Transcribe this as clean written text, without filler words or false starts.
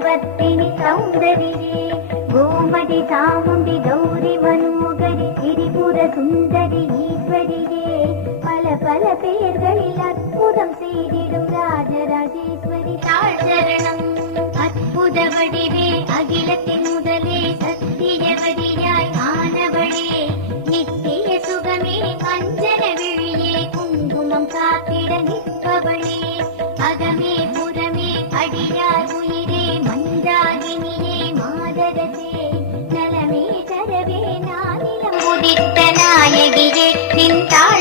பலவர்த்தினி சௌந்தரியே கோமதி சாமுண்டி கௌரி மனோகரி திரிபுர சுந்தரி ஈஸ்வரியே பல பல பெயர்களில் அற்புதம் செய்திடும் ராஜராஜேஸ்வரி தாழ்சரணம் அற்புத வடிவே அகிலத்தின் முதலே சத்தியவதியாய் ஆனவளே நித்திய சுகமே கஞ்சன விழியே குங்குமம் காத்திட நிற்பவளே அகமே புறமே அடியார் உயிரே மந்தாகினியே மாதரசே நலமே தரவே நானிலம் உதித்த நாயகியே நின் தாழ்